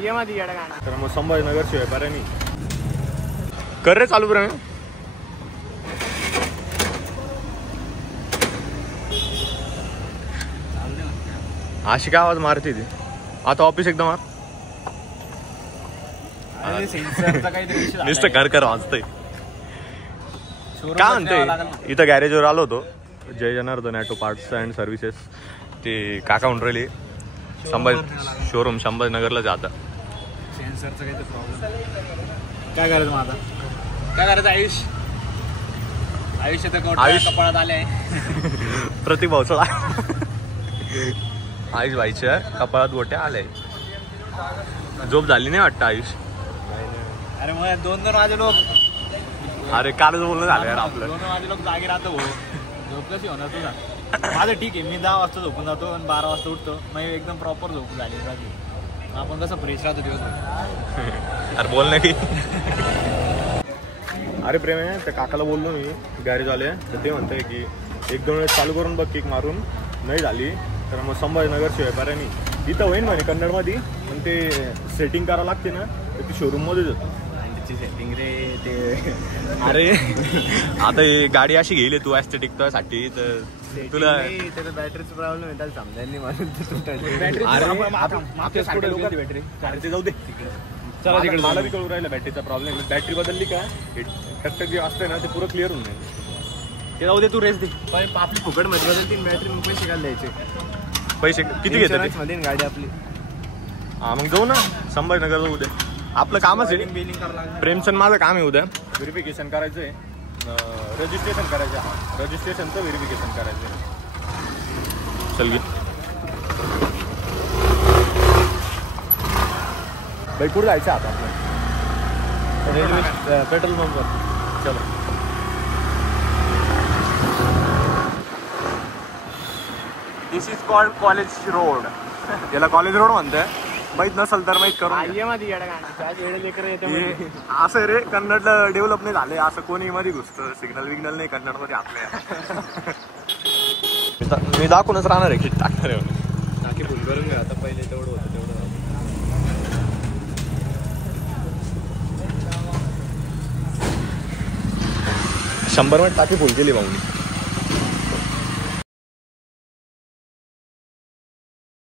तर मग संभाजीनगर शिवाय पर्याय कर रे चालू बरं. अशी काय आवाज मारते ती आता ऑफिस एकदम नुसतं कर वाजतंय. काय म्हणतंय इथं गॅरेजवर आलो होतो. Jai Janardan auto parts and services ते काका म्हणून राहिले शोरूम संभाजीनगरला जाता. सेन्सरचा काही प्रॉब्लेम काय करायचं माझा काय करायचं आयुष कपाळात आले प्रतिभावचा आयुष भाईच्या कपाळात गोट्या आल्या. झोप झाली नाही वाटतं आयुष. अरे मग 2-2 वाजे लोक अरे कालच बोलणं झालं यार आपलं. 2 वाजे लोक जागे राहतो भाऊ. झोप कशी होणार तुझा. माझं ठीक आहे मी 10 वाजता झोपून जातो आणि 12 वाजता उठतो. मग एकदम प्रॉपर झोप झाली राहते. आपण कसं फ्रेश राहतो दिवस. अरे बोल ना की अरे प्रेम आहे त्या काकाला बोललो मी गॅरेज आले तर ते म्हणतंय की 1-2 वेळेस चालू करून बघ किक मारून नाही झाली तर मग संभाजीनगर शिवाय पर्याय नाही. इथं होईन म्हणे कन्नडमध्ये पण ते सेटिंग करावं लागते ना तर ती शोरूममध्येच होतं. सेटिंग रे ते अरे आता ही गाडी अशी घेईल तू ॲस्थेटिक साठी तर तुला त्याचा बॅटरीचा प्रॉब्लेम आहे त्याला समजायला नाही म्हणून बॅटरी जाऊ दे चला तिकडे. मला बी कळू राहिला बॅटरीचा प्रॉब्लेम. बॅटरी बदलली का टक्कर जे असतंय ना ते पुरं क्लिअर होऊन जाईल. ते जाऊ दे तू रेस दे. पण आपली फुकट मध्ये बदलती बॅटरी मग पैसे घाल द्यायचे. पैसे किती घेतात मध्ये गाडी आपली. हा मग जाऊ ना संभाजीनगर जाऊ दे. आपलं कामच आहे. प्रेमचं माझं काम आहे उद्या व्हेरिफिकेशन करायचं आहे. रजिस्ट्रेशन करायचं आहे. रजिस्ट्रेशनचं व्हेरिफिकेशन करायचं आहे. चल गे भाई कुठं जायचं आता आपलं रेल्वे पेट्रोल पंपवर. चलो दिस इज कॉल्ड कॉलेज रोड. याला कॉलेज रोड म्हणतंय. माहित नसेल तर माहित करून असं रे कन्नडला डेव्हलप नाही झाले असं कोणी मध्ये घुसतं. सिग्नल विग्नल नाही कन्नड मध्ये आपल्या. मी दाखवूनच राहणार आहे किट टाकणार आहे. टाकी फुल करून घ्या आता. पहिले तेवढं होतं तेवढं 100 मिनिट टाकी फुल केली भाऊनी.